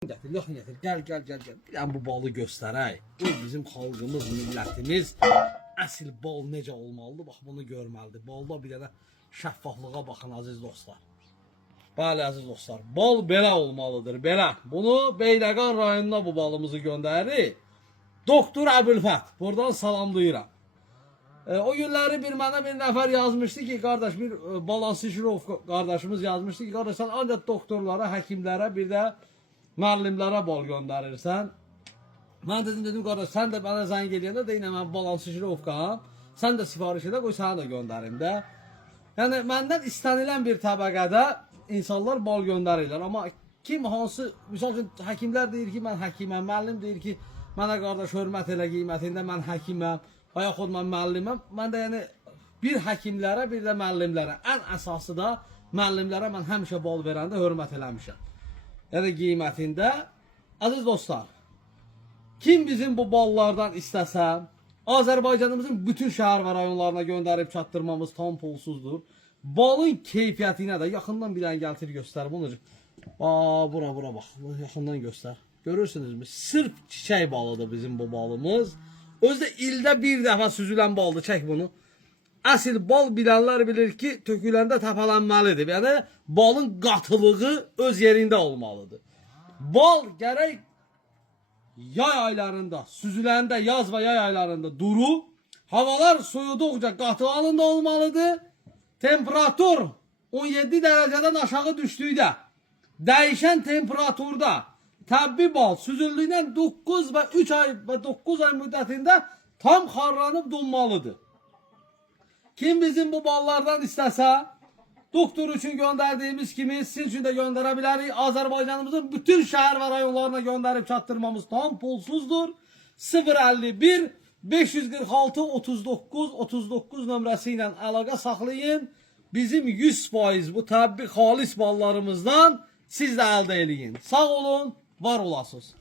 Getir, yox getir. Gel. Bir an bu balı göstərək. Bu bizim xalqımız, millətimiz əsl bal necə olmalıdır? Bax bunu görməlidir. Balda bir dənə şəffaflığa baxın aziz dostlar. Bəli əziz dostlar, bal belə olmalıdır, belə. Bunu Beyləqan rayonuna bu balımızı göndəririk. Doktor Əbülfət, buradan salamlayıram. O günləri mənə bir nəfər yazmışdı ki, qardaş, bir Balansişirov qardaşımız yazmışdı ki, qardaş, sən ancaq doktorlara, həkimlərə, bir də müəllimlərə bal göndərirsən. Mən dedim, qardaş, sən də mənə zəng eləyəndə deyinə, mən Balansişirovkam, sən də sifariş edə, qoy sənə də göndərim də. Yəni, məndən istənilən bir təbəqədə insanlar bal göndərirlər. Amma kim, hansı, misal üçün, həkimlər deyir ki, mən həkiməm, müəllim deyir ki, mənə qardaş, hörmət elə qiymətində, mən həkiməm, və yaxud mən müəlliməm. Mən də yəni, bir həkimlərə, bir də müəllimlərə, ən əsası da müəllimlərə mən həmişə bal verəndə hörmət eləmişəm. Yəni, qiymətində. Əziz dostlar, kim bizim bu ballardan istəsə, Azərbaycanımızın bütün şəhər və rayonlarına göndərib çatdırmamız tam pulsuzdur. Balın keyfiyyətinə də yaxından bir dənə gəltir göstər. Bunu bura bax, yaxından göstər. Görürsünüzmü? Sırf çiçək balıdır bizim bu balımız. Özdə ildə bir dəfə süzülən baldır, çək bunu. Əsl bal bilənlər bilir ki, töküləndə təpələnməlidir. Yəni, balın qatılığı öz yerində olmalıdır. Bal gərək yay aylarında, süzüləndə, yaz və yay aylarında duru, havalar soyuduqca qatı halında olmalıdır. Temperatur 17 dərəcədən aşağı düşdükdə, dəyişən temperaturda təbii bal süzüldüyündən 9 və 3 ay və 9 ay müddətində tam xarlanıb donmalıdır. Kim bizim bu ballardan istəsə, doktor üçün göndərdiyimiz kimi sizin üçün də göndərə bilərik. Azərbaycanımızın bütün şəhər və rayonlarına göndərib çatdırmamız tam pulsuzdur. 051 546 39 nömrəsi ilə əlaqə saxlayın. Bizim 100% bu təbii xalis ballarımızdan siz də əldə eləyin. Sağ olun, var olasınız.